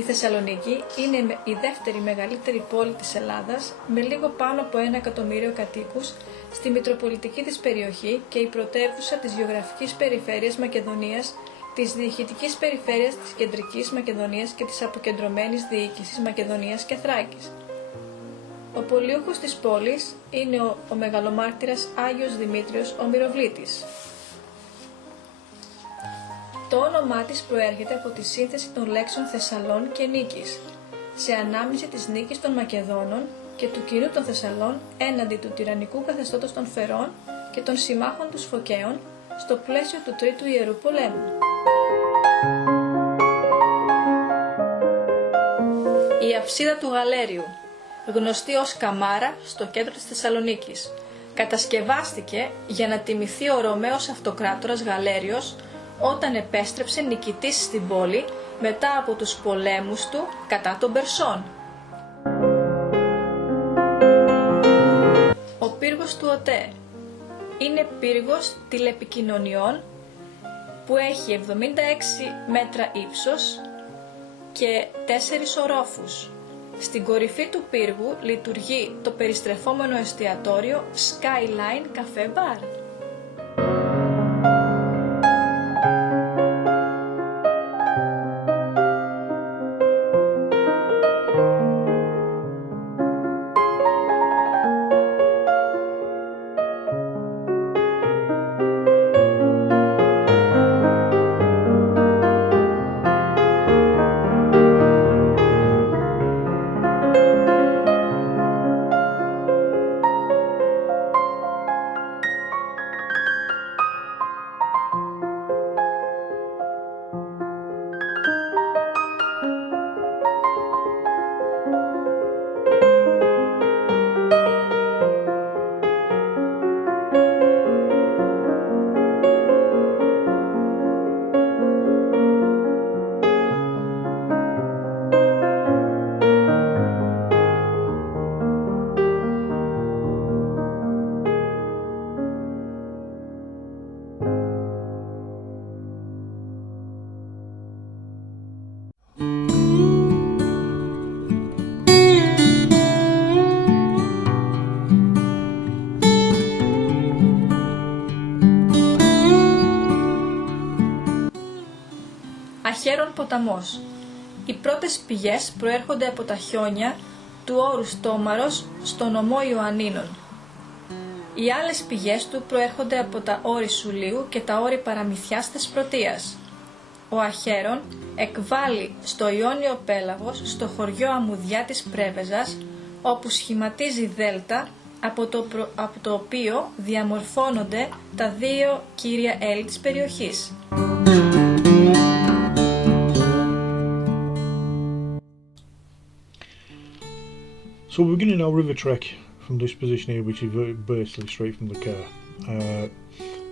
Η Θεσσαλονίκη είναι η δεύτερη μεγαλύτερη πόλη της Ελλάδας με λίγο πάνω από 1 εκατομμύριο κατοίκους στη μητροπολιτική της περιοχή και η πρωτεύουσα της γεωγραφικής περιφέρειας Μακεδονίας, της διοικητικής περιφέρειας της Κεντρικής Μακεδονίας και της αποκεντρωμένης διοίκησης Μακεδονίας και Θράκης. Ο πολίουχος της πόλης είναι ο μεγαλομάρτυρας Άγιος Δημήτριος ο Μυροβλήτης. Το όνομά της προέρχεται από τη σύνθεση των λέξεων Θεσσαλών και Νίκης, σε ανάμνηση της νίκης των Μακεδόνων και του κυρού των Θεσσαλών έναντι του τυραννικού καθεστώτος των Φερών και των συμμάχων του Φωκαίων στο πλαίσιο του Τρίτου Ιερού Πολέμου. Η αψίδα του Γαλέριου, γνωστή ως Καμάρα στο κέντρο της Θεσσαλονίκης, κατασκευάστηκε για να τιμηθεί ο Ρωμαίος αυτοκράτορας Γαλέριος όταν επέστρεψε νικητής στην πόλη μετά από τους πολέμους του κατά των Περσών. Ο πύργος του ΟΤΕ είναι πύργος τηλεπικοινωνιών που έχει 76 μέτρα ύψος και 4 ορόφους. Στην κορυφή του πύργου λειτουργεί το περιστρεφόμενο εστιατόριο Skyline Cafe Bar. Αχέρων ποταμός. Οι πρώτες πηγές προέρχονται από τα χιόνια του όρους Τόμαρος στο νομό Ιωαννίνων. Οι άλλες πηγές του προέρχονται από τα όρη Σουλίου και τα όρη Παραμυθιάς Θεσπρωτείας. Ο Αχέρων εκβάλλει στο Ιόνιο Πέλαγος, στο χωριό Αμμουδιά της Πρέβεζας, όπου σχηματίζει δέλτα, από το οποίο διαμορφώνονται τα δύο κύρια έλλη της περιοχής. So we're beginning our river trek from this position here, which is basically straight from the car.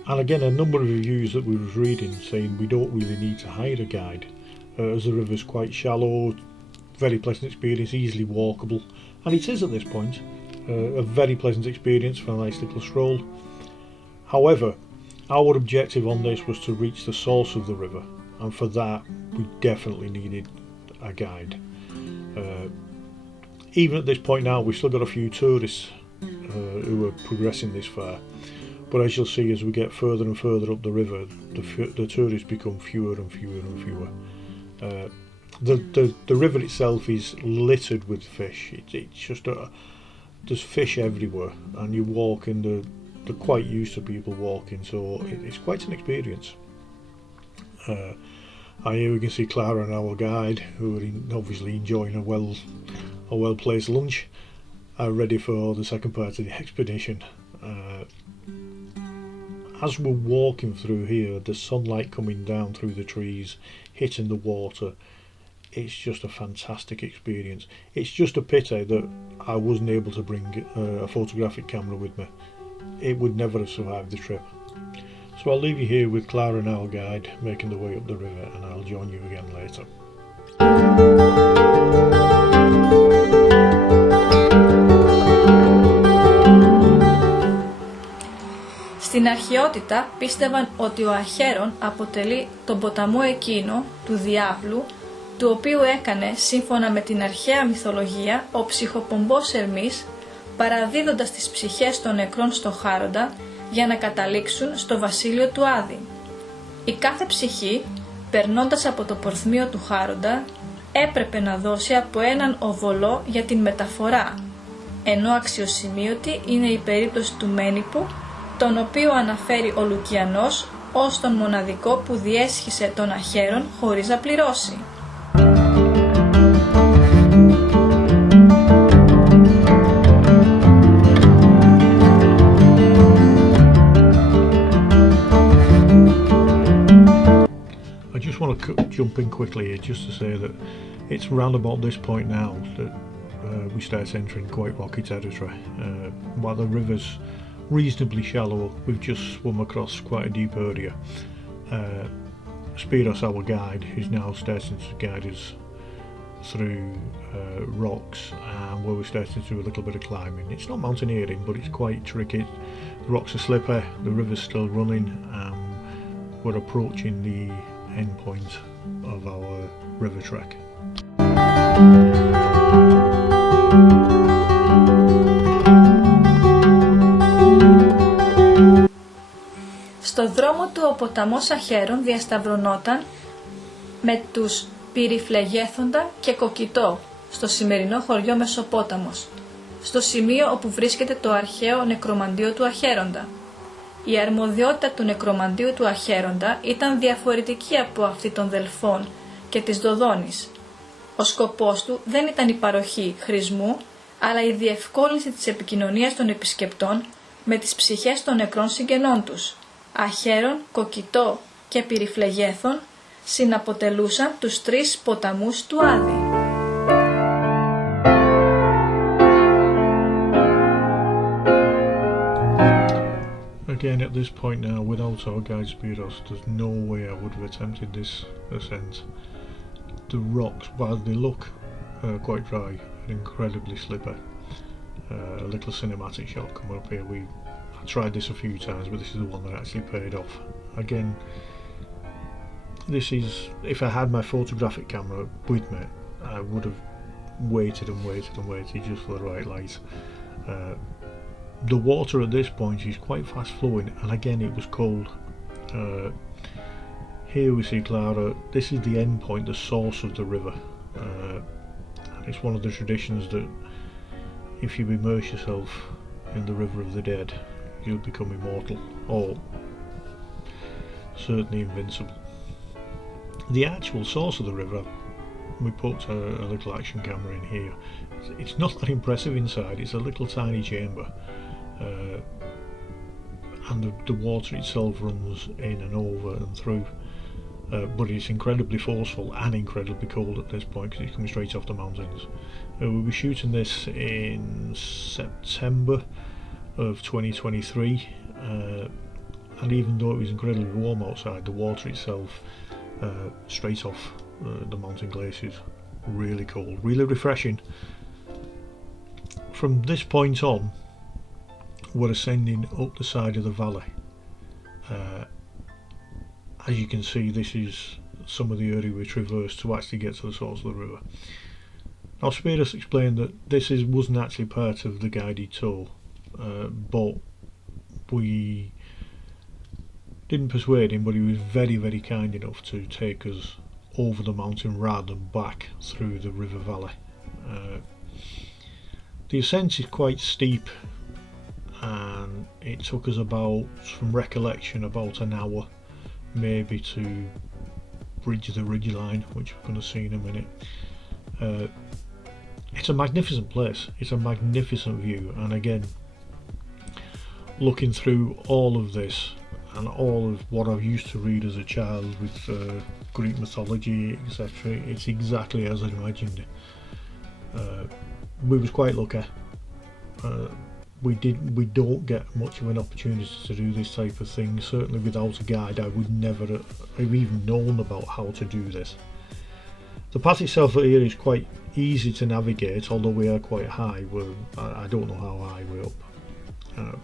And again, a number of reviews that we was reading saying we don't really need to hire a guide, as the river's quite shallow, very pleasant experience, easily walkable, and it is at this point a very pleasant experience for a nice little stroll. However, our objective on this was to reach the source of the river, and for that we definitely needed a guide. Even at this point now, we've still got a few tourists who are progressing this far, but as you'll see, as we get further and further up the river, the tourists become fewer and fewer and fewer. The river itself is littered with fish. It's just there's fish everywhere, and you walk in they're quite used to people walking, so it's quite an experience. Here we can see Clara and our guide, who are obviously enjoying a well-placed lunch, ready for the second part of the expedition. As we're walking through here, the sunlight coming down through the trees, hitting the water, it's just a fantastic experience. It's just a pity that I wasn't able to bring a photographic camera with me. It would never have survived the trip. So I'll leave you here with Clara and our guide making the way up the river, and I'll join you again later. Στην αρχαιότητα πίστευαν ότι ο Αχέρων αποτελεί τον ποταμό εκείνο του διάβλου του οποίου έκανε, σύμφωνα με την αρχαία μυθολογία, ο ψυχοπομπός Ερμής, παραδίδοντας τις ψυχές των νεκρών στο Χάροντα για να καταλήξουν στο βασίλειο του Άδη. Η κάθε ψυχή, περνώντας από το πορθμίο του Χάροντα, έπρεπε να δώσει από έναν οβολό για την μεταφορά, ενώ αξιοσημείωτη είναι η περίπτωση του Μένιππου, τον οποίο αναφέρει ο Λουκιανός ως τον μοναδικό που διέσχισε των αχέρων χωρίς να πληρώσει. I just want to jump in quickly here just to say that it's round about this point now that we start entering quite rocky territory. While the river's reasonably shallow, we've just swum across quite a deep area. Spiros, our guide, is now starting to guide us through rocks, and where we're starting to do a little bit of climbing. It's not mountaineering, but it's quite tricky. The rocks are slippery, the river's still running, and we're approaching the end point of our river trek. Στο δρόμο του ο ποταμός Αχέρων διασταυρωνόταν με τους Πυριφλεγέθοντα και Κοκκιτό στο σημερινό χωριό Μεσοπόταμος, στο σημείο όπου βρίσκεται το αρχαίο νεκρομαντίο του Αχέροντα. Η αρμοδιότητα του νεκρομαντίου του Αχέροντα ήταν διαφορετική από αυτή των Δελφών και της Δοδόνης. Ο σκοπός του δεν ήταν η παροχή χρησμού, αλλά η διευκόλυνση της επικοινωνίας των επισκεπτών με τις ψυχές των νεκρών συγγενών τους. Αχέρων, Κοκκιτό και Πυριφλεγέθων συναποτελούσαν τους τρεις ποταμούς του Άδη. Again, at this point now, without our guide Spiros, there's no way I would have attempted this ascent. The rocks, while they look quite dry, are incredibly slippery. A little cinematic shot coming up here. I tried this a few times, but this is the one that actually paid off. Again, this is, if I had my photographic camera with me, I would have waited and waited and waited just for the right light. The water at this point is quite fast flowing, and again it was cold. Here we see Clara. This is the end point, the source of the river. And it's one of the traditions that if you immerse yourself in the river of the dead, you'll become immortal, or certainly invincible. The actual source of the river, we put a little action camera in here. It's not that impressive inside. It's a little tiny chamber, and the water itself runs in and over and through, but it's incredibly forceful and incredibly cold at this point because it's coming straight off the mountains. We'll be shooting this in September of 2023, and even though it was incredibly warm outside, the water itself straight off the mountain glaciers, really cold, really refreshing. From this point on, we're ascending up the side of the valley. As you can see, this is some of the area we traversed to actually get to the source of the river. Now, Spiros explained that this wasn't actually part of the guided tour, but we didn't persuade him, but he was very, very kind enough to take us over the mountain rather than back through the river valley. The ascent is quite steep, and it took us about, from recollection, about an hour maybe to bridge the ridge line, which we're going to see in a minute. It's a magnificent place, it's a magnificent view, and again, looking through all of this and all of what I used to read as a child with Greek mythology, etc., it's exactly as I imagined it. We was quite lucky. We don't get much of an opportunity to do this type of thing. Certainly without a guide I would never have even known about how to do this. The path itself here is quite easy to navigate, although we are quite high. I don't know how high we're up,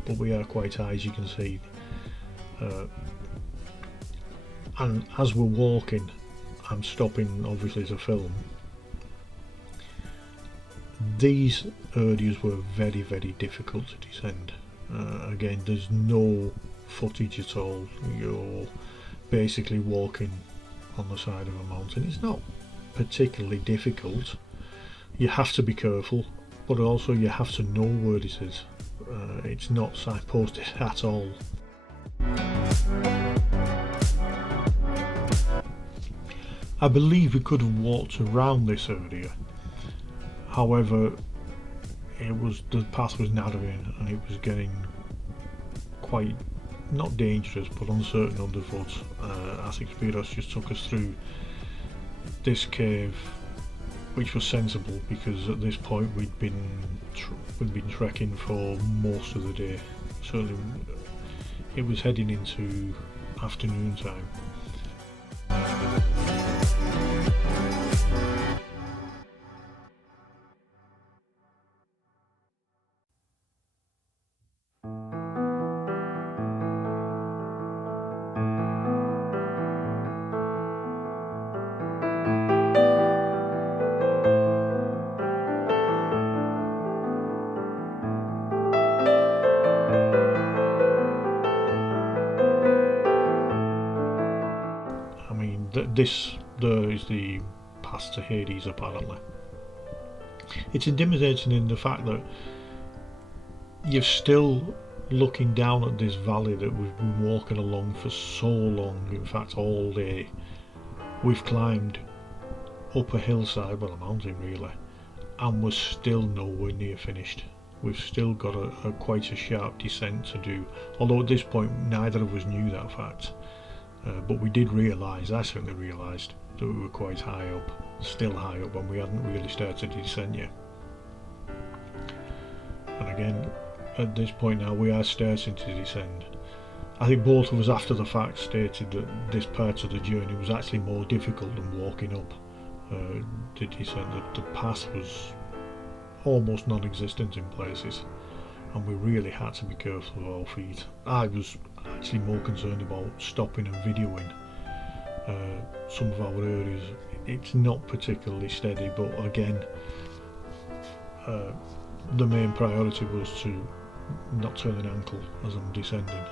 but we are quite high, as you can see. And as we're walking, I'm stopping obviously to film. These areas were very, very difficult to descend. Again, there's no footage at all. You're basically walking on the side of a mountain. It's not particularly difficult. You have to be careful, but also you have to know where it is. It's not signposted at all. I believe we could have walked around this area. However, the path was narrowing and it was getting quite, not dangerous, but uncertain underfoot. As experience just took us through this cave, which was sensible because at this point we'd been trekking for most of the day. Certainly, it was heading into afternoon time. This there is the path to Hades apparently. It's intimidating in the fact that you're still looking down at this valley that we've been walking along for so long, in fact all day. We've climbed up a hillside, well a mountain really, and we're still nowhere near finished. We've still got quite a sharp descent to do, although at this point neither of us knew that fact. But we did realise, I certainly realised, that we were quite high up, still high up, and we hadn't really started to descend yet. And again, at this point now, we are starting to descend. I think both of us after the fact stated that this part of the journey was actually more difficult than walking up the descent. The path was almost non-existent in places, and we really had to be careful of our feet. I was actually more concerned about stopping and videoing some of our areas. It's not particularly steady, but again, the main priority was to not turn an ankle as I'm descending.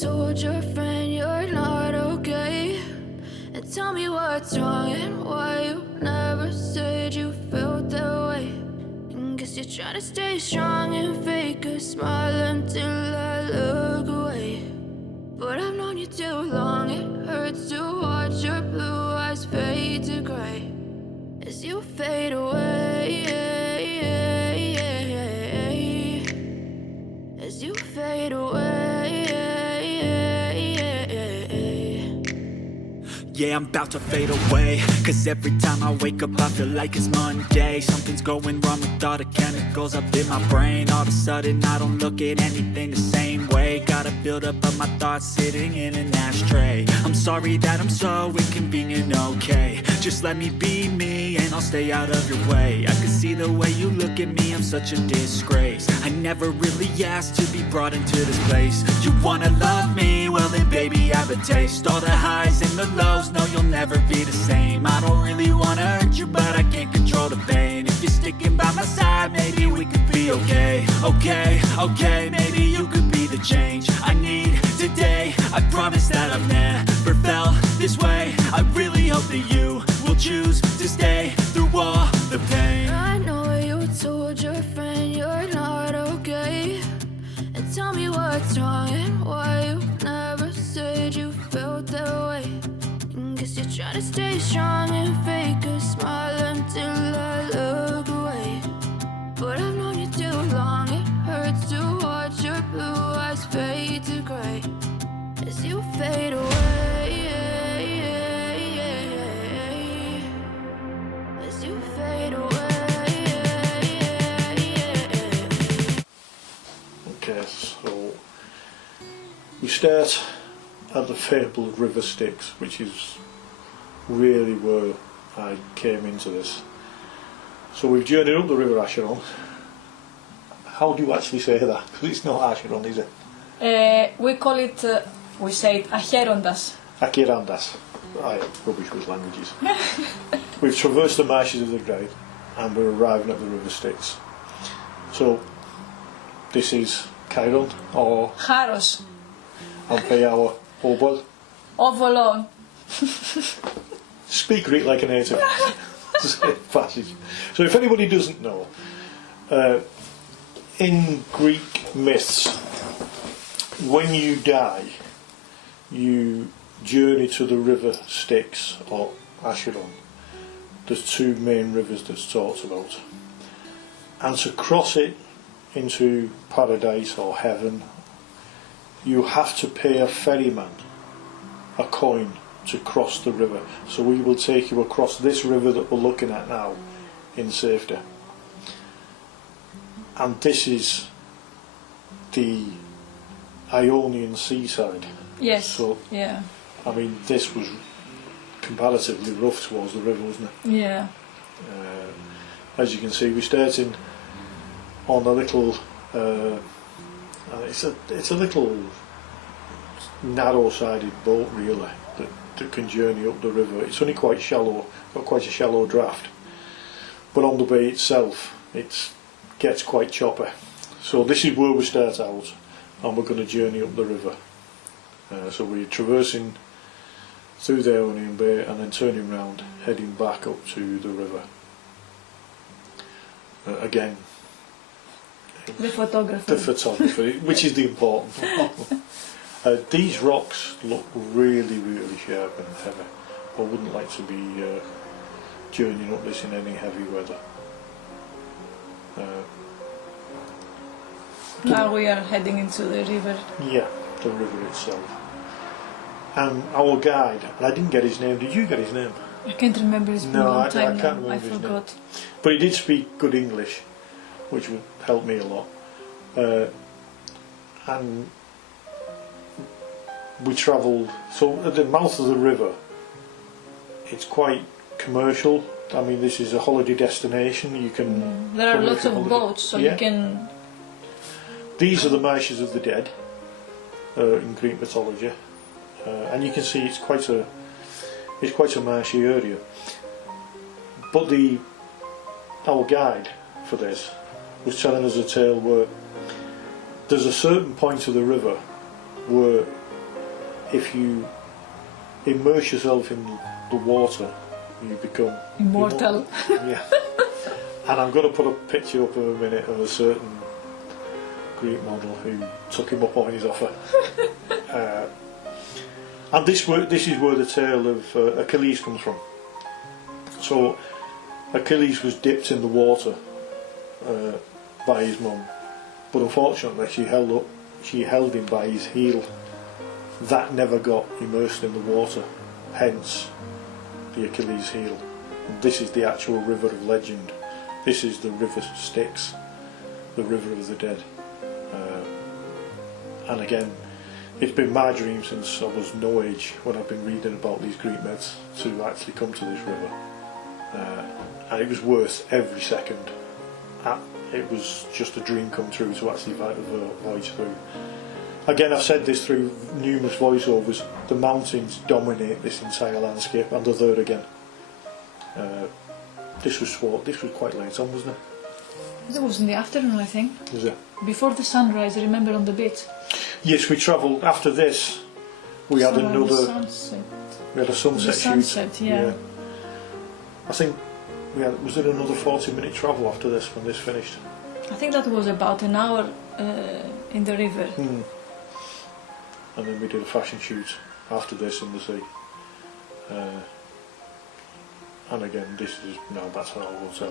Told your friend you're not okay, and tell me what's wrong and why you never said you felt that way. And guess you're trying to stay strong and fake a smile until I look away. But I've known you too long, it hurts to watch your blue eyes fade to grey as you fade away, as you fade away. yeah, I'm about to fade away. Cause every time I wake up I feel like it's Monday. Something's going wrong with all the chemicals up in my brain. All of a sudden I don't look at anything the same way. Gotta build up of my thoughts sitting in an ashtray. I'm sorry that I'm so inconvenient, okay. Just let me be me and I'll stay out of your way. I can see the way you look at me, I'm such a disgrace. I never really asked to be brought into this place. You wanna love me? Well then baby have a taste. All the highs and the lows, no you'll never be the same. I don't really wanna hurt you but I can't control the pain. If you're sticking by my side, maybe we could be okay. Okay, maybe you could be the change I need today. I promise that I've never felt this way. I really hope that you will choose to stay through all the pain. I know you told your friend you're not okay, and tell me what's wrong and why you never said you felt that way. And guess you're trying to stay strong and fake a smile until I look away. But I've known you too long, it hurts to watch your blue eyes fade to gray as you fade away. As you fade away. Okay, so we start at the fabled River Styx, which is really where I came into this. So we've journeyed up the River Acheron. How do you actually say that? Because it's not Acheron, is it? We call it, we say it Acherondas. Acherondas. I am rubbish with languages. We've traversed the marshes of the Great and we're arriving at the River Styx. So this is Chiron or Charos. Amphiawa Obol. Ovolon. Speak Greek like a native. Passage. So if anybody doesn't know, in Greek myths, when you die, you journey to the River Styx or Acheron. There's two main rivers that's talked about, and to cross it into paradise or heaven, you have to pay a ferryman a coin to cross the river. So we will take you across this river that we're looking at now in safety. And this is the Ionian seaside. Yes. So, yeah. I mean, this was comparatively rough towards the river, wasn't it? Yeah. As you can see, we're starting on a little. It's a little narrow-sided boat, really, that can journey up the river. It's only quite shallow, got quite a shallow draft, but on the bay itself, it gets quite choppy. So this is where we start out, and we're going to journey up the river. So we're traversing through the Ionian Bay and then turning round, heading back up to the river. Again, The photographer. the photographer, which is the important one. These rocks look really, really sharp and heavy. I wouldn't like to be journeying up this in any heavy weather. Now we are heading into the river. Yeah, the river itself. And our guide, and I didn't get his name. Did you get his name? I can't remember, it's been No, a long I time can't now. remember I his name. forgot. But he did speak good English, which would help me a lot. And we travelled, so at the mouth of the river, it's quite commercial. I mean, this is a holiday destination. You can. There are come lots for of holiday. boats, so Yeah. you can. These are the marshes of the dead in Greek mythology, and you can see it's quite a marshy area. But our guide for this was telling us a tale where there's a certain point of the river where if you immerse yourself in the water, you become Immortal. Yeah. And I'm going to put a picture up in a minute of a certain Greek model who took him up on his offer. And this is where the tale of Achilles comes from. So Achilles was dipped in the water by his mum, but unfortunately she held him by his heel. That never got immersed in the water, hence the Achilles heel. And this is the actual river of legend. This is the river Styx, the river of the dead. And again, it's been my dream since I was no age, when I've been reading about these Greek myths, to actually come to this river. And it was worth every second. It was just a dream come true to actually voyage through. Again, I've said this through numerous voiceovers, the mountains dominate this entire landscape, and they're there again. This was quite late on, wasn't it? It was in the afternoon, I think. Was it? Before the sunrise, I remember on the beach. Yes, we travelled after this. We had another. Sunset. We had a sunset shoot. Sunset, yeah. I think was it another 40-minute travel after this when this finished? I think that was about an hour in the river. And then we did a fashion shoot after this in the sea. And again, that's our hotel.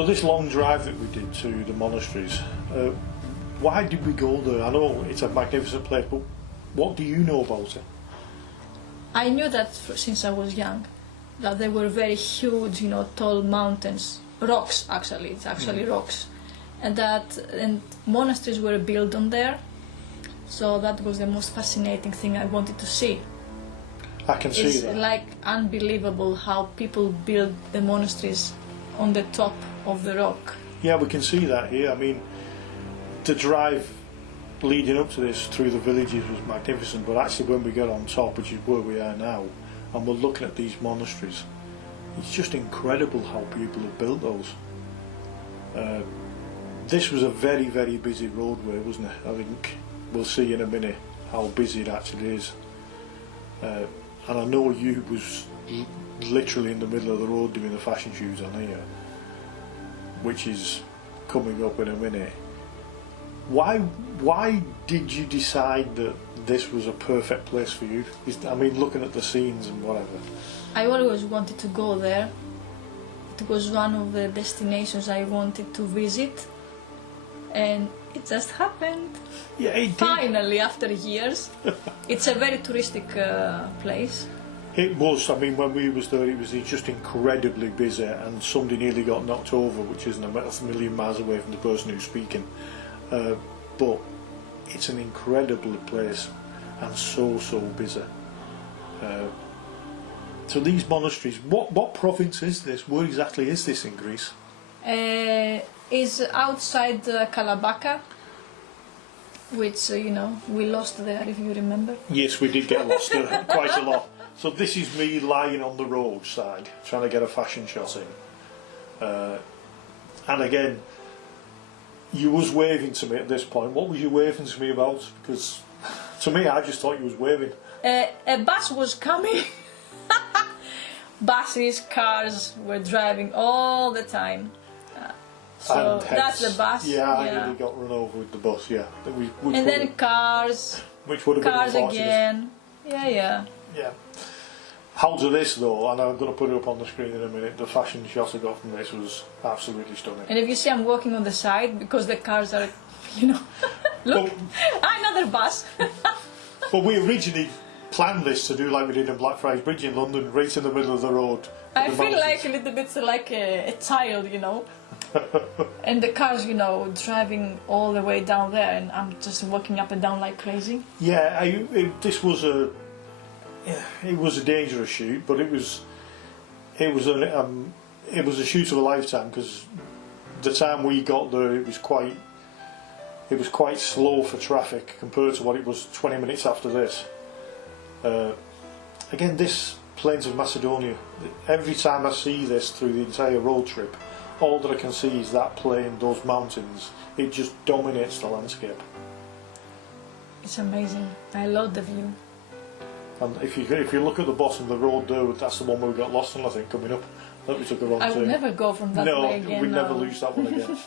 So this long drive that we did to the monasteries, why did we go there? I know it's a magnificent place, but what do you know about it? I knew that since I was young, that they were very huge, tall mountains, rocks actually, it's actually rocks, and monasteries were built on there, so that was the most fascinating thing I wanted to see. I can see that. It's like unbelievable how people build the monasteries on the top of the rock. Yeah, we can see that here. I mean, the drive leading up to this through the villages was magnificent, but actually when we got on top, which is where we are now, and we're looking at these monasteries, it's just incredible how people have built those. This was a very, very busy roadway, wasn't it? I think we'll see in a minute how busy it actually is. And I know you was literally in the middle of the road doing the fashion shoes on here, which is coming up in a minute. Why did you decide that this was a perfect place for you? I mean, looking at the scenes and whatever. I always wanted to go there. It was one of the destinations I wanted to visit, and it just happened. Yeah, it did. Finally, after years. It's a very touristic place. It was. I mean, when we was there, it was just incredibly busy, and somebody nearly got knocked over, which isn't a million miles away from the person who's speaking. But it's an incredible place and so busy. So these monasteries, what province is this? Where exactly is this in Greece? Is outside Kalabaka, which we lost there, if you remember. Yes, we did get lost quite a lot. So this is me lying on the roadside trying to get a fashion shot in. And again, you was waving to me at this point. What was you waving to me about? Because to me, I just thought you was waving. A bus was coming. Buses, cars were driving all the time. So that's the bus. Yeah, I nearly got run over with the bus. Yeah, and then cars. Which would have cars been unfortunate. again. Yeah. How to this though, and I'm going to put it up on the screen in a minute. The fashion shot I got from this was absolutely stunning. And if you see, I'm walking on the side because the cars are, look, another bus. But we originally planned this to do like we did in Blackfriars Bridge in London, right in the middle of the road. I feel like a little bit like a child, and the cars, driving all the way down there, and I'm just walking up and down like crazy. Yeah, this was a dangerous shoot, but it was a shoot of a lifetime, because the time we got there, it was quite slow for traffic compared to what it was 20 minutes after this. Again, this Plains of Macedonia, every time I see this through the entire road trip, all that I can see is that plain, those mountains. It just dominates the landscape. It's amazing. I love the view. And if you look at the bottom of the road there, that's the one where we got lost on, I think, coming up. I think we took a wrong turn. I would never go from that way again. No, we'd never lose that one again.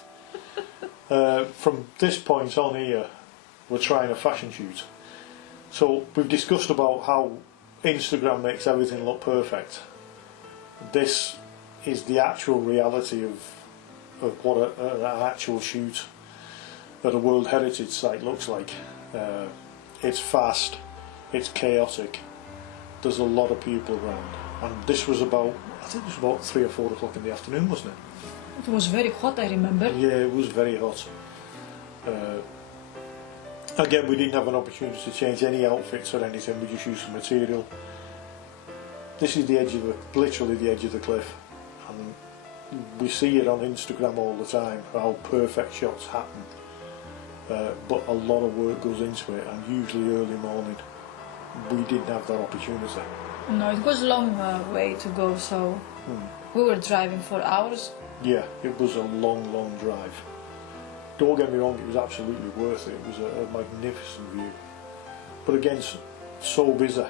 From this point on here, we're trying a fashion shoot. So we've discussed about how Instagram makes everything look perfect. This is the actual reality of what an actual shoot at a World Heritage Site looks like. It's fast, it's chaotic, there's a lot of people around, and this was about 3 or 4 o'clock in the afternoon, wasn't it? It was very hot, I remember. Yeah, it was very hot. Again, we didn't have an opportunity to change any outfits or anything, we just used some material. This is literally the edge of the cliff, and we see it on Instagram all the time, how perfect shots happen, but a lot of work goes into it, and usually early morning. We didn't have that opportunity. No, it was a long way to go, so we were driving for hours. Yeah, it was a long drive. Don't get me wrong, it was absolutely worth it. It was a magnificent view. But again, so busy.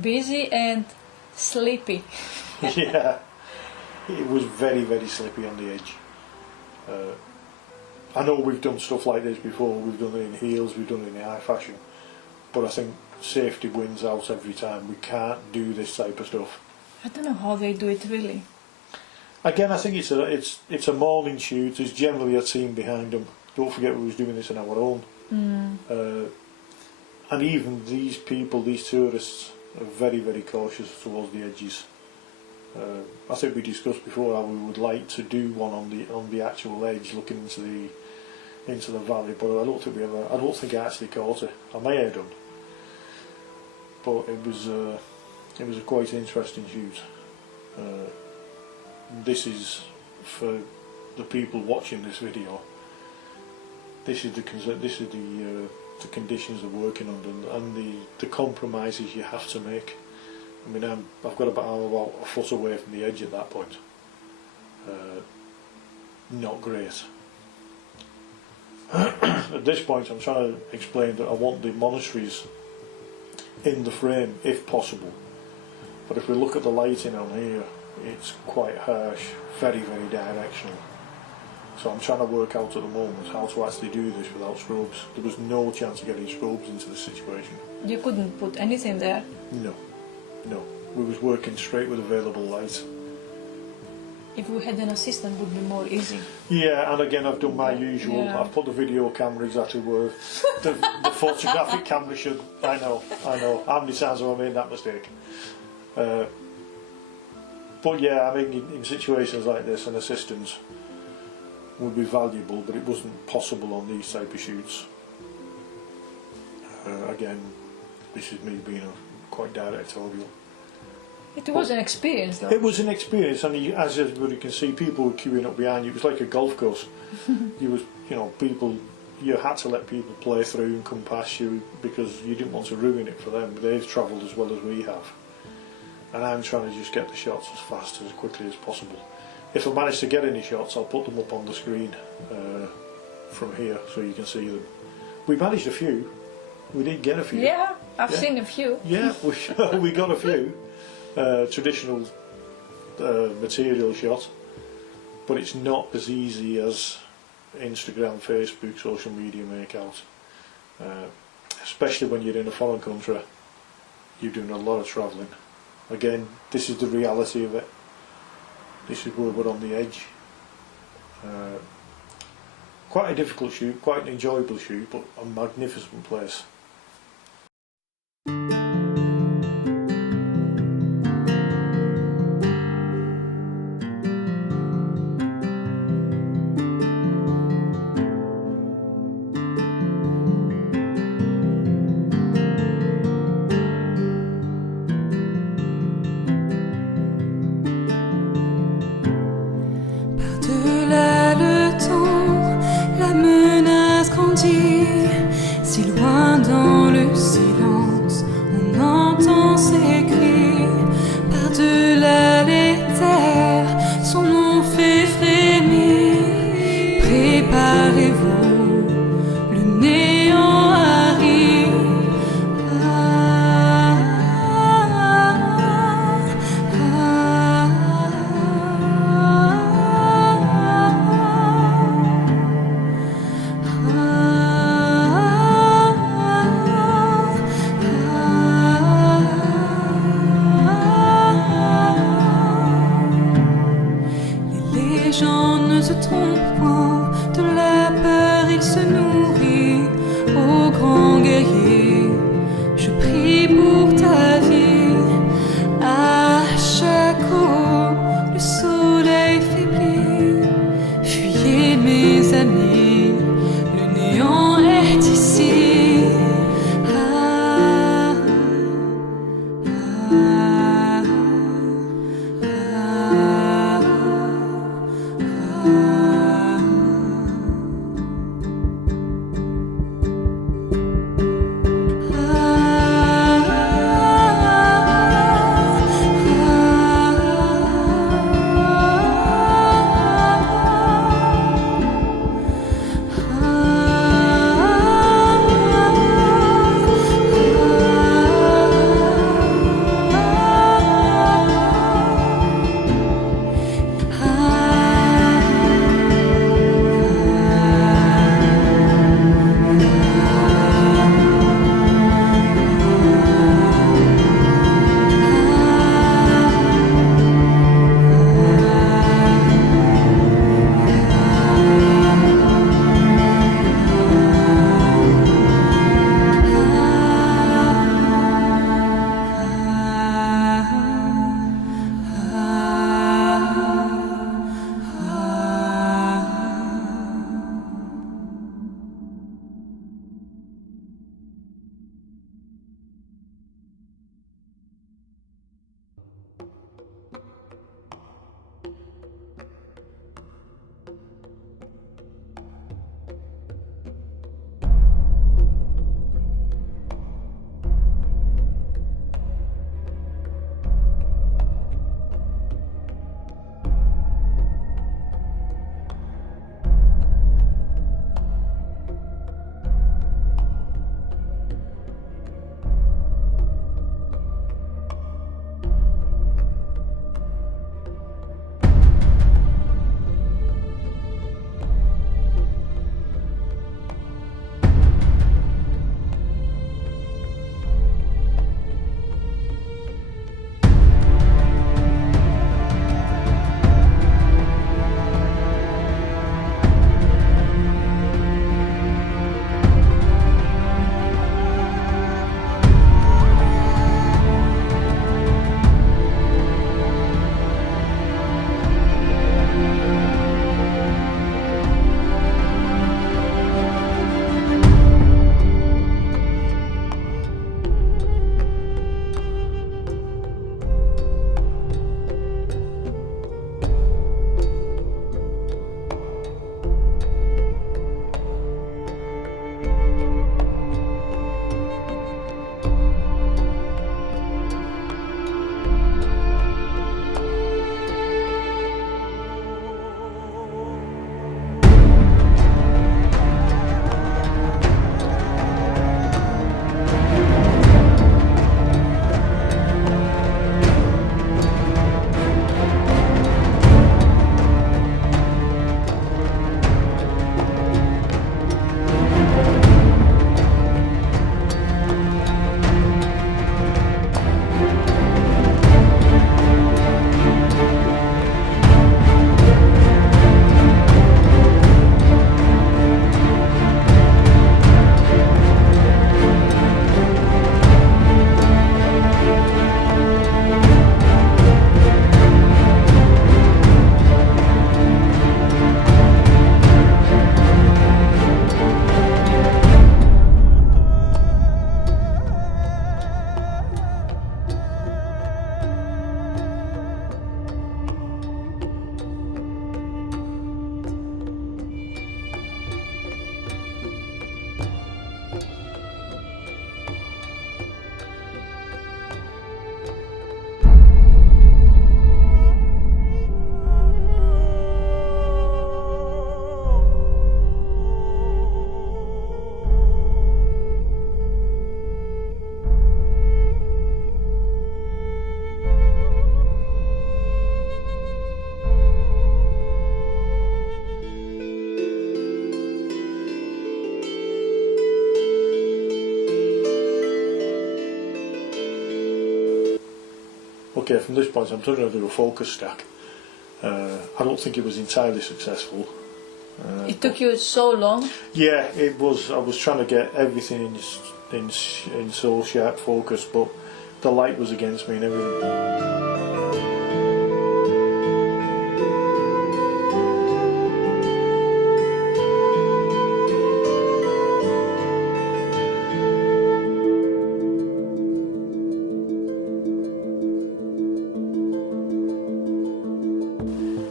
Busy and sleepy. Yeah, it was very sleepy on the edge. I know we've done stuff like this before, we've done it in heels, we've done it in high fashion, but I think safety wins out every time. We can't do this type of stuff. I don't know how they do it really. Again, I think it's a morning shoot. There's generally a team behind them. Don't forget we was doing this on our own. And even these people, these tourists, are very cautious towards the edges. I think we discussed before how we would like to do one on the actual edge, looking into the valley, but I don't think I actually caught it. I may have done, but it was a quite interesting shoot. This is for the people watching this video. This is the conditions of working under, and the compromises you have to make. I mean, I'm about a foot away from the edge at that point. Not great. At this point, I'm trying to explain that I want the monasteries in the frame if possible. But if we look at the lighting on here, it's quite harsh, very directional. So I'm trying to work out at the moment how to actually do this without strobes. There was no chance of getting strobes into this situation. You couldn't put anything there? No. We was working straight with available light. If we had an assistant, it would be more easy. Yeah, and again I've done my usual. Yeah. I've put the video camera exactly where the photographic camera should. I know. How many times have I made that mistake? But yeah, I mean, in situations like this, an assistant would be valuable, but it wasn't possible on these type of shoots. Again, this is me being quite directorial. It was an experience though. It was an experience, and as everybody can see, people were queuing up behind you. It was like a golf course. People. You had to let people play through and come past you because you didn't want to ruin it for them. They've travelled as well as we have, and I'm trying to just get the shots as fast as quickly as possible. If I manage to get any shots, I'll put them up on the screen from here so you can see them. We managed a few. We did get a few. Yeah, I've seen a few. Yeah, we got a few. Traditional material shot, but it's not as easy as Instagram, Facebook, social media make out. Especially when you're in a foreign country, you're doing a lot of travelling. Again, this is the reality of it. This is where we're on the edge. Quite a difficult shoot, quite an enjoyable shoot, but a magnificent place. Par-delà le temps, la menace grandit. Si loin dans le silence, on entend ses cris. Par-delà les terres, son nom fait frémir. Préparez-vous, le néant arrive. Les gens ne se trompent point, de la peur il se nourrit. Ô grand guerrier, je prie pour ta vie. À chaque eau, le soleil faiblit. Fuyez mes amis, le néant est ici. Ah, ah, ah, ah. okay, from this point I'm trying to do a focus stack. I don't think it was entirely successful. It took you so long. Yeah, it was. I was trying to get everything in so sharp focus, but the light was against me and everything.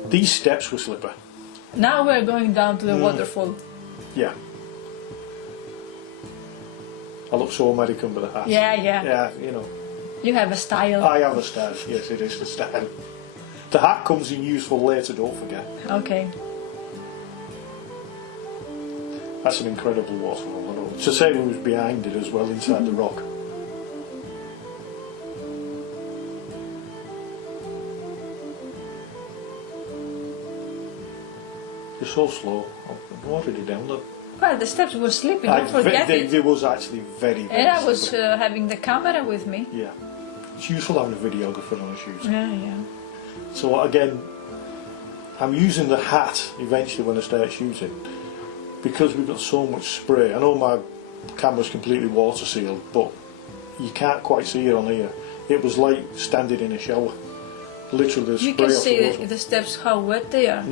These steps were slippery. Now we're going down to the waterfall. Yeah. I look so American with a hat. Yeah, yeah. Yeah, you know. You have a style. I have a style. Yes, it is the style. The hat comes in useful later, don't forget. Okay. That's an incredible waterfall. I know. To say who was behind it as well, inside the rock. You're so slow. I'm already down there. Well, the steps were slipping, don't forget it. There was actually very, very And I was slippery. having the camera with me. Yeah. It's useful having a videographer on a shoot. Yeah, yeah. So again, I'm using the hat eventually when I start shooting because we've got so much spray. I know my camera's completely water sealed, but you can't quite see it on here. It was like standing in a shower. Literally the spray You can off the see water. the steps, how wet they are.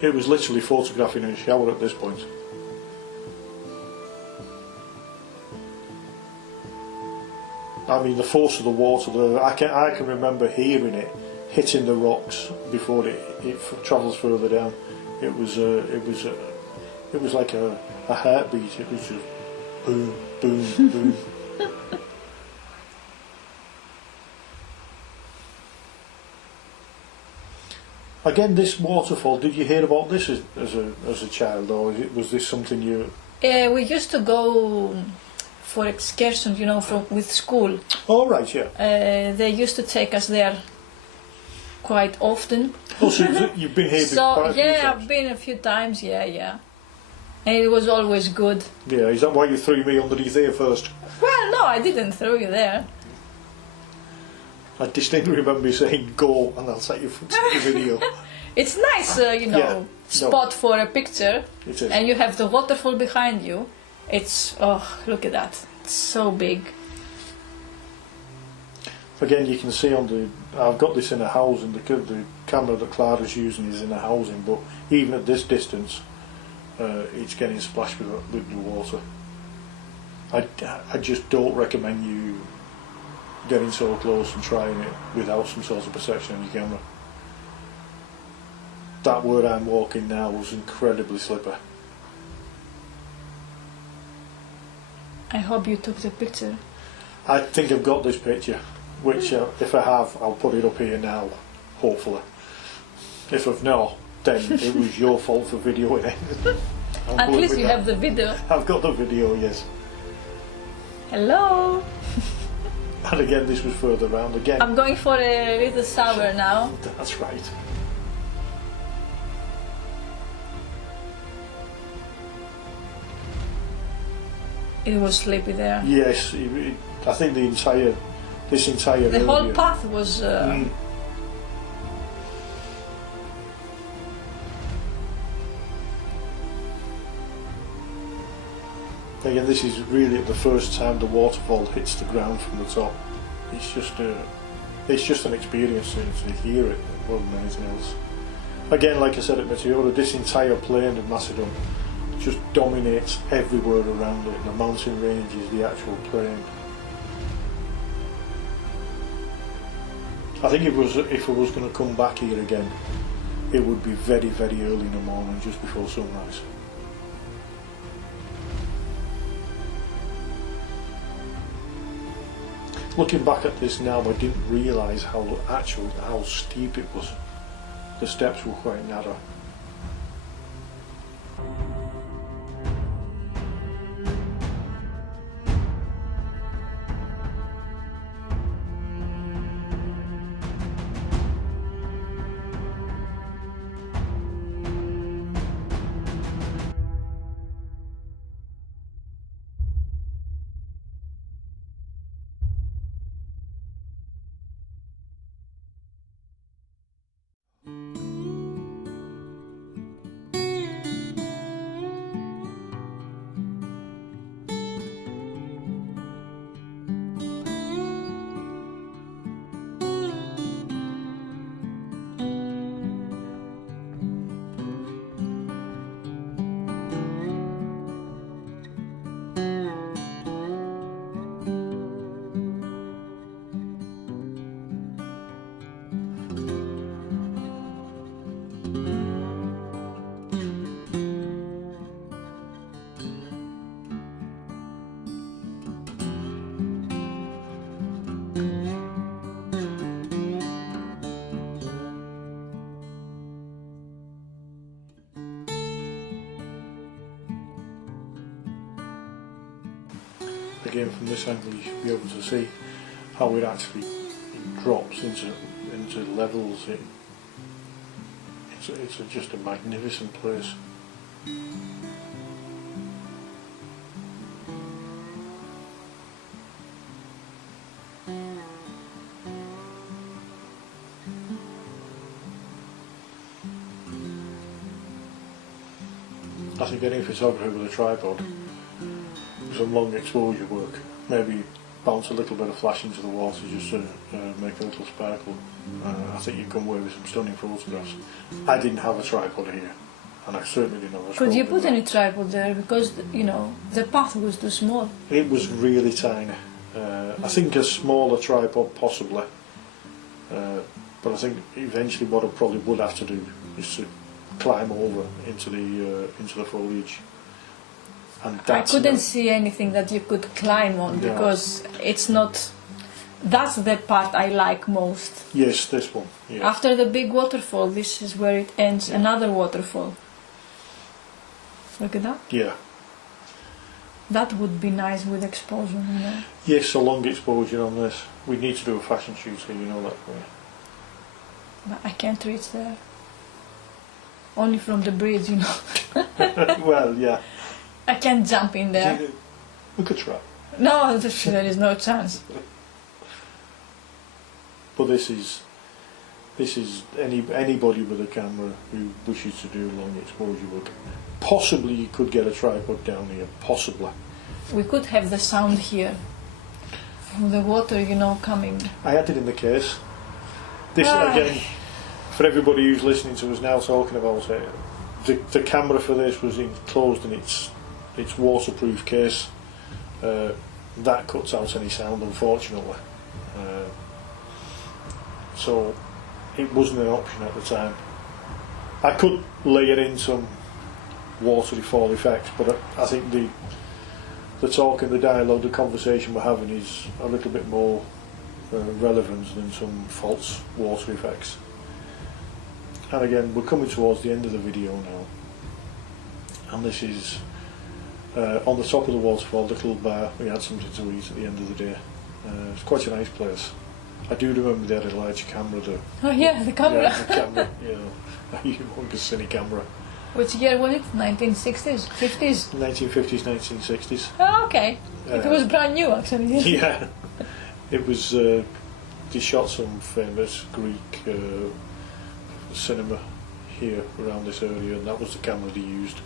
It was literally photographing in a shower at this point. I mean, the force of the water, I can remember hearing it hitting the rocks before it travels further down. It was like a heartbeat. It was just boom, boom, boom. Again, this waterfall. Did you hear about this as a child, or was this something you? We used to go for excursions, you know, with school. Oh right, yeah. They used to take us there quite often. Oh, so you've been here So quite a few yeah, times. I've been a few times. Yeah, yeah. And it was always good. Yeah, is that why you threw me underneath here first? Well, no, I didn't throw you there. I distinctly remember you saying go, and I'll set you to the video. It's nice, you know, Yeah, spot for a picture. It is. And you have the waterfall behind you. It's, oh, look at that. It's so big. Again, you can see I've got this in a house, and the camera that Clara's using is in a housing, but even at this distance, it's getting splashed with the water. I just don't recommend you getting so close and trying it without some sort of protection on your camera. That where I'm walking now was incredibly slippery. I hope you took the picture. I think I've got this picture, which if I have, I'll put it up here now, hopefully. If I've not, then it was your fault for videoing it. At least you have the video. I've got the video, yes. Hello. And again, this was further round again. I'm going for a little shower now. That's right. It was sleepy there. Yes, I think this entire The whole area- path was... Again, this is really the first time the waterfall hits the ground from the top. It's just an experience to hear it more than anything else. Again, like I said at Macedonia, this entire plain of Macedon just dominates everywhere around it. The mountain range is the actual plain. I think if I was going to come back here again, it would be very, very early in the morning, just before sunrise. Looking back at this now, I didn't realise how steep it was. The steps were quite narrow. again from this angle you should be able to see how it actually drops into levels. It's just a magnificent place. I think any photographer with a tripod, some long exposure work, maybe bounce a little bit of flash into the water just to make a little sparkle. I think you come away with some stunning photographs. I didn't have a tripod here, and I certainly didn't have a tripod. Could you put any tripod there? Because, you know, the path was too small. It was really tiny. I think a smaller tripod possibly, but I think eventually what I probably would have to do is to climb over into the foliage. And I couldn't see anything that you could climb on because it's not. That's the part I like most. Yes, this one. Yeah. After the big waterfall, this is where it ends. Another waterfall. Look at that. Yeah. That would be nice with exposure, you know. Yes, a long exposure on this. We need to do a fashion shoot, so you know that way. But I can't reach there. Only from the bridge, you know. Well, yeah. I can't jump in there. We could try. No, there is no chance. But this is anybody with a camera who wishes to do long exposure work. Possibly you could get a tripod down here. Possibly. We could have the sound here from the water, you know, coming. I had it in the case. This again, for everybody who's listening to us now talking about it, the camera for this was enclosed in its waterproof case. That cuts out any sound, unfortunately. So it wasn't an option at the time. I could layer in some watery fall effects, but I think the talk and the dialogue, the conversation we're having is a little bit more relevant than some false water effects. And again, we're coming towards the end of the video now, and this is on the top of the waterfall, the little bar. We had something to eat at the end of the day. It's quite a nice place. I do remember they had a large camera though. Oh yeah, the camera. Yeah, the camera, you know, a humongous cine camera. Which year was it? 1960s? 50s? 1950s, 1960s. Oh, okay. It was brand new actually. Yeah, it was. They shot some famous Greek cinema here around this area, and that was the camera they used.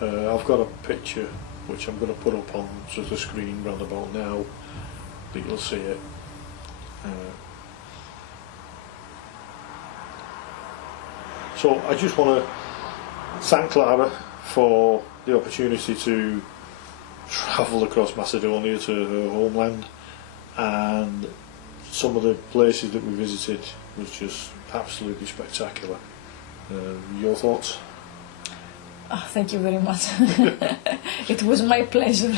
I've got a picture which I'm going to put up on the screen round about now, that you'll see it. So I just want to thank Clara for the opportunity to travel across Macedonia to her homeland, and some of the places that we visited was just absolutely spectacular. Your thoughts? Oh, thank you very much. It was my pleasure.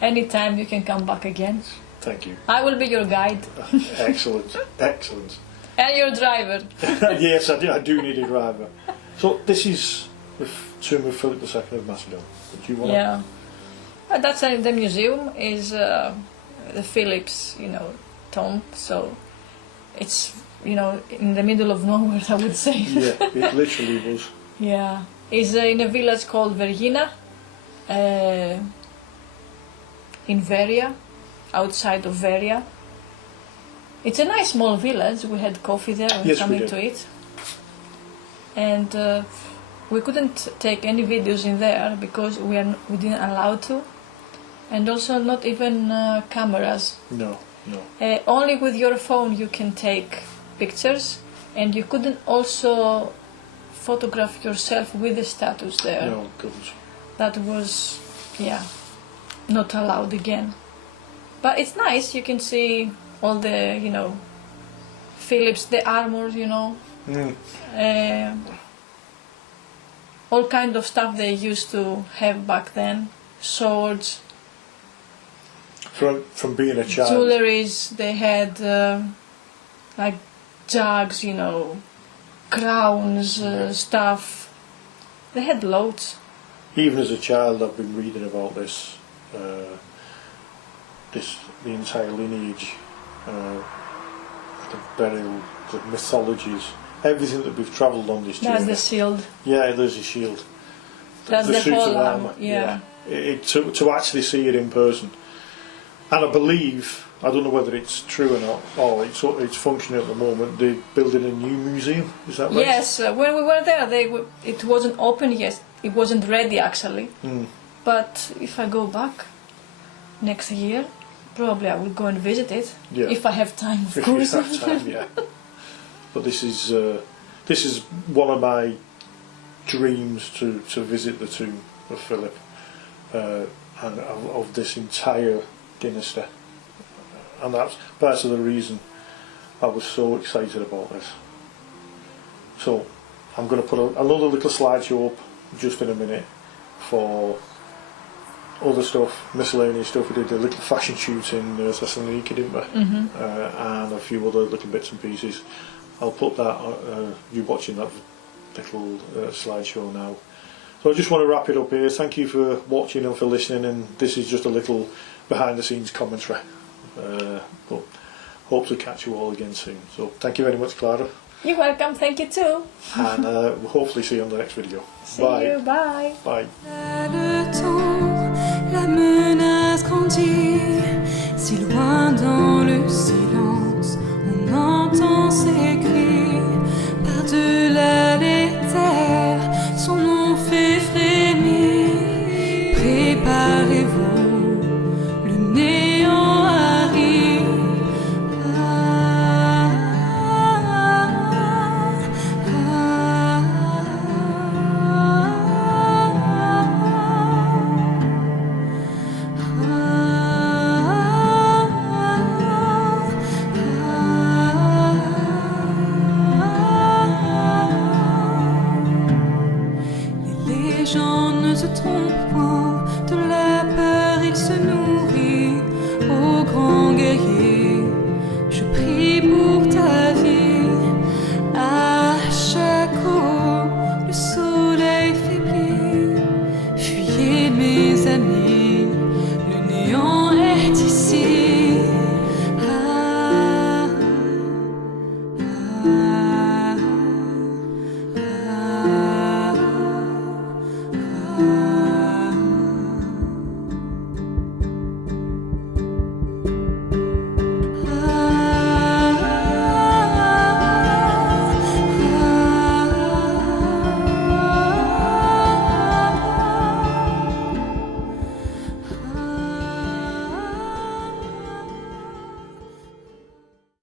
Anytime you can come back again. Thank you. I will be your guide. Excellent, excellent. And your driver. Yes, I do need a driver. So this is the tomb of Philip II of Macedon. Do you want Yeah. That's the museum is the Philip's, you know, tomb. So it's, you know, in the middle of nowhere, I would say. Yeah, it literally was. Yeah. It's in a village called Vergina, in Veria, outside of Veria. It's a nice small village. We had coffee there and something to eat. And we couldn't take any videos in there because we didn't allow to. And also not even cameras. No. Only with your phone you can take pictures, and you couldn't also photograph yourself with the statues there. No, couldn't. That was, not allowed again. But it's nice, you can see all the, you know, Philips, the armor, you know. All kind of stuff they used to have back then. Swords. From being a child. Jewelries, they had like jugs, you know, crowns, stuff. They had loads. Even as a child, I've been reading about this. the entire lineage, the burial, the mythologies, everything that we've travelled on this journey. That's the shield. Yeah, there's a shield. That's the suit whole of armor. Yeah. To actually see it in person, and I believe, I don't know whether it's true or not, or it's functioning at the moment. They're building a new museum. Is that right? Yes. When we were there, it wasn't open yet. It wasn't ready actually. But if I go back next year, probably I will go and visit it. Yeah. If I have time, of If course. you have time, yeah. But this is one of my dreams to visit the tomb of Philip and of this entire dynasty, and that's part of the reason I was so excited about this. So I'm going to put another little slideshow up just in a minute for other stuff, miscellaneous stuff. We did a little fashion shoot in Thessaloniki, didn't we? And a few other little bits and pieces. I'll put that, you watching that little slideshow now. So I just want to wrap it up here. Thank you for watching and for listening, and this is just a little behind the scenes commentary. But hope to catch you all again soon. So thank you very much, Clara. You're welcome. Thank you too. And we'll hopefully see you on the next video. See Bye. you. Bye. Bye. Le temps, la menace grandit, si loin dans le silence, on entend ces cris.